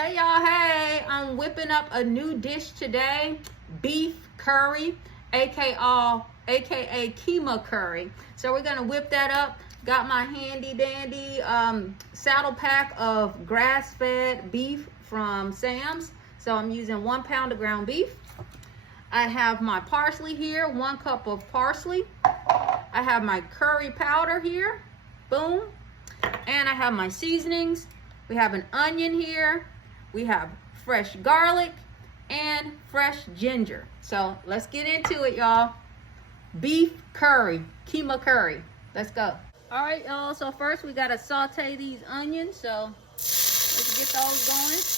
Hey y'all, hey, I'm whipping up a new dish today, beef curry, aka keema curry. So we're gonna whip that up. Got my handy dandy saddle pack of grass-fed beef from Sam's. So I'm using 1 pound of ground beef. I have my parsley here, 1 cup of parsley. I have my curry powder here, boom. And I have my seasonings. We have an onion here. We have fresh garlic and fresh ginger. So let's get into it, y'all. Beef curry, keema curry. Let's go. All right, y'all. So first we gotta saute these onions. So let's get those going.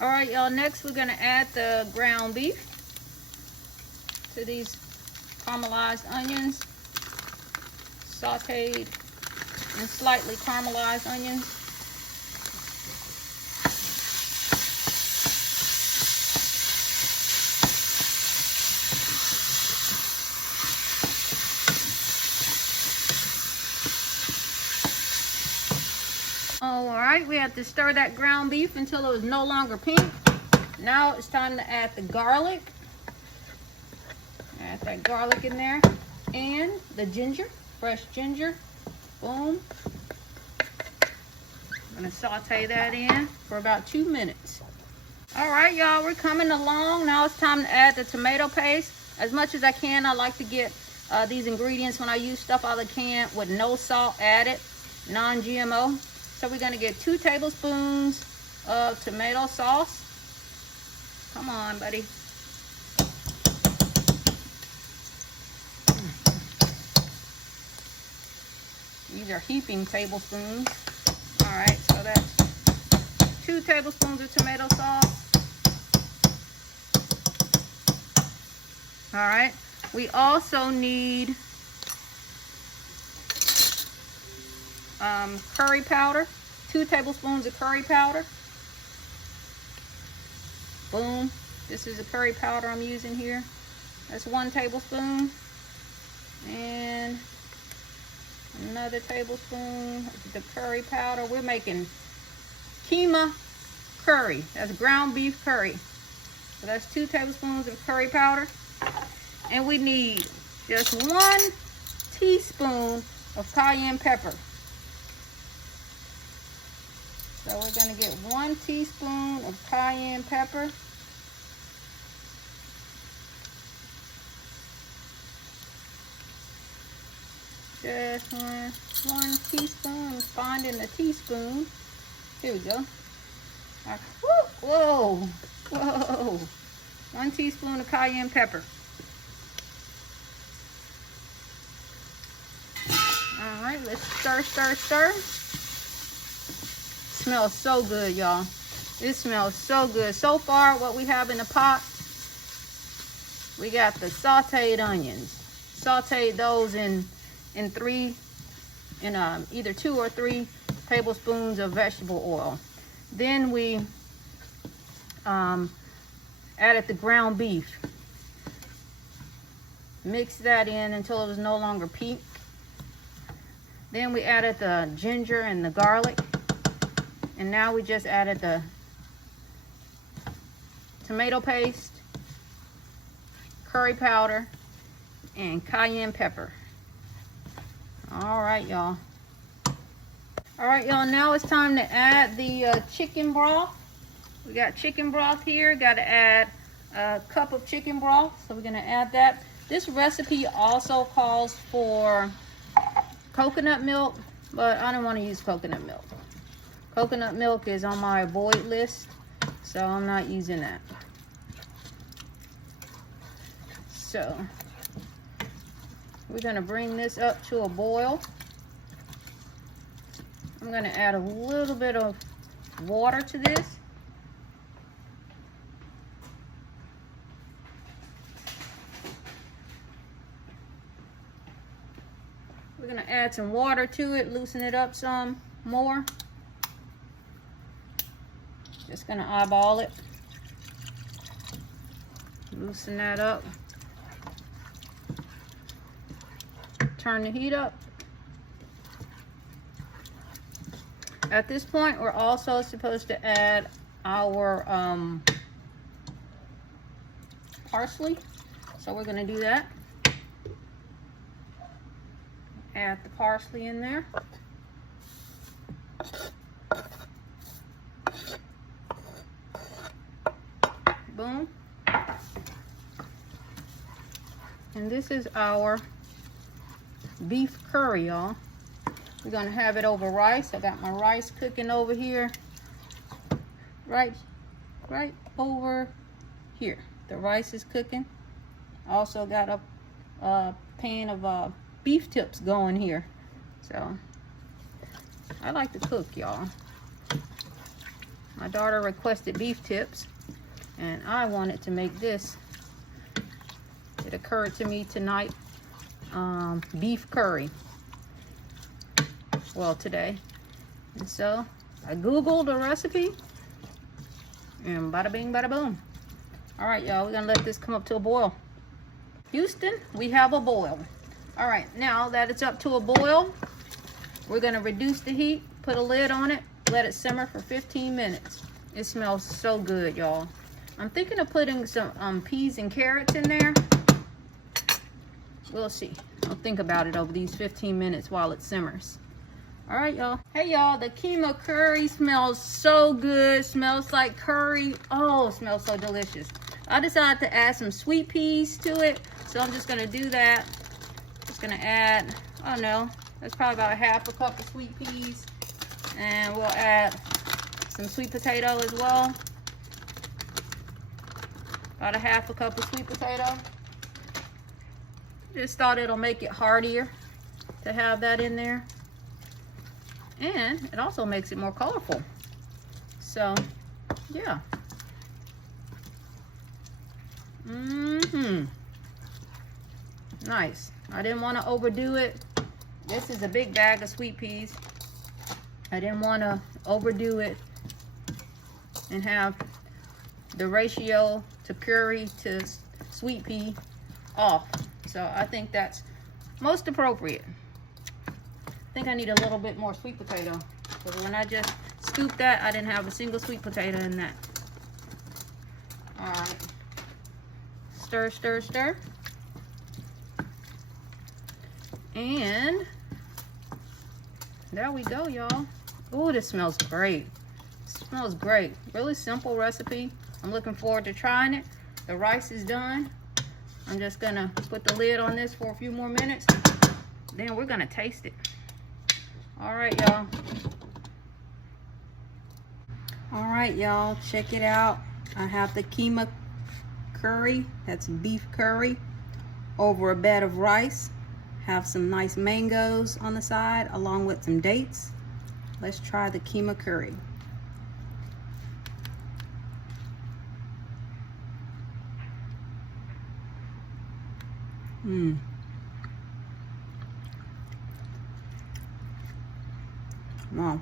All right, y'all, next we're gonna add the ground beef to these caramelized onions, sauteed and slightly caramelized onions. All right, we have to stir that ground beef until it was no longer pink. Now it's time to add the garlic. Add that garlic in there and the ginger, fresh ginger. Boom. I'm gonna saute that in for about 2 minutes. All right, y'all, we're coming along. Now it's time to add the tomato paste. As much as I can, I like to get these ingredients when I use stuff out of the can with no salt added, non-GMO. So we're gonna get 2 tablespoons of tomato sauce. Come on, buddy. These are heaping tablespoons. All right, so that's 2 tablespoons of tomato sauce. All right, we also need curry powder, 2 tablespoons of curry powder. Boom. This is the curry powder I'm using here. That's 1 tablespoon. And another tablespoon of the curry powder. We're making keema curry. That's ground beef curry. So that's 2 tablespoons of curry powder. And we need just 1 teaspoon of cayenne pepper. So we're gonna get 1 teaspoon of cayenne pepper. Just one teaspoon. I'm finding the teaspoon. Here we go. Right. Whoa, whoa. 1 teaspoon of cayenne pepper. All right, let's stir, stir, stir. Smells so good, y'all. It smells so good. So far, what we have in the pot, we got the sauteed onions. Sauteed those in either 2 or 3 tablespoons of vegetable oil. Then we added the ground beef. Mixed that in until it was no longer pink. Then we added the ginger and the garlic. And now we just added the tomato paste, curry powder, and cayenne pepper. All right, y'all. All right, y'all, now it's time to add the chicken broth. We got chicken broth here. Got to add a cup of chicken broth. So we're gonna add that. This recipe also calls for coconut milk, but I don't want to use coconut milk. Coconut milk is on my avoid list, so I'm not using that. So we're gonna bring this up to a boil. I'm gonna add a little bit of water to this. We're gonna add some water to it, loosen it up some more. Just gonna eyeball it. Loosen that up. Turn the heat up. At this point, we're also supposed to add our parsley. So we're going to do that. Add the parsley in there. Boom. And this is our beef curry, y'all. We're gonna have it over rice. I got my rice cooking over here. Right over here. The rice is cooking. Also got a pan of beef tips going here. So I like to cook, y'all. My daughter requested beef tips, and I wanted to make this. It occurred to me tonight, beef curry. Well, today. And so I Googled a recipe, and bada bing, bada boom. All right, y'all, we're gonna let this come up to a boil. Houston, we have a boil. All right, now that it's up to a boil, we're gonna reduce the heat, put a lid on it, let it simmer for 15 minutes. It smells so good, y'all. I'm thinking of putting some peas and carrots in there. We'll see. I'll think about it over these 15 minutes while it simmers. All right, y'all. Hey, y'all, the keema curry smells so good. Smells like curry. Oh, it smells so delicious. I decided to add some sweet peas to it, so I'm just gonna do that. Just gonna add, I don't know, that's probably about a half a cup of sweet peas. And we'll add some sweet potato as well. About a half a cup of sweet potato. Just thought it'll make it heartier to have that in there. And it also makes it more colorful. So, yeah. Nice. I didn't want to overdo it. This is a big bag of sweet peas. I didn't want to overdo it and have the ratio to curry to sweet pea off. So I think that's most appropriate. I think I need a little bit more sweet potato, because when I just scooped that, I didn't have a single sweet potato in that. All right. Stir, stir, stir. And there we go, y'all. Oh, this smells great. It smells great. Really simple recipe. I'm looking forward to trying it. The rice is done. I'm just gonna put the lid on this for a few more minutes. Then we're gonna taste it. All right, y'all. All right, y'all, check it out. I have the keema curry, that's beef curry, over a bed of rice. Have some nice mangoes on the side along with some dates. Let's try the keema curry. Wow.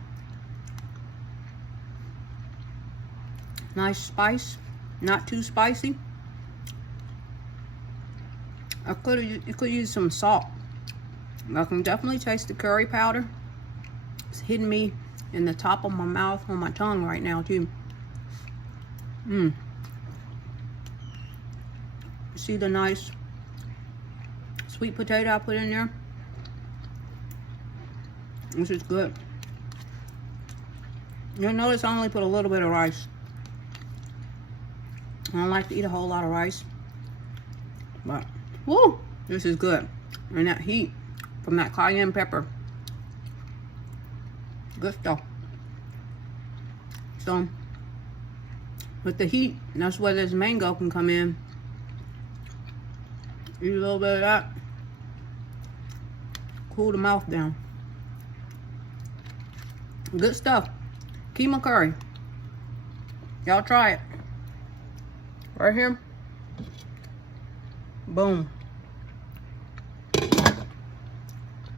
Nice spice, not too spicy. You could use some salt. I can definitely taste the curry powder. It's hitting me in the top of my mouth, on my tongue right now too. See the nice sweet potato I put in there? This is good. You'll notice I only put a little bit of rice. I don't like to eat a whole lot of rice, but woo, this is good. And that heat from that cayenne pepper, good stuff. So with the heat, that's where this mango can come in. Eat a little bit of that, cool the mouth down. Good stuff. Keema curry. Y'all try it. Right here. Boom.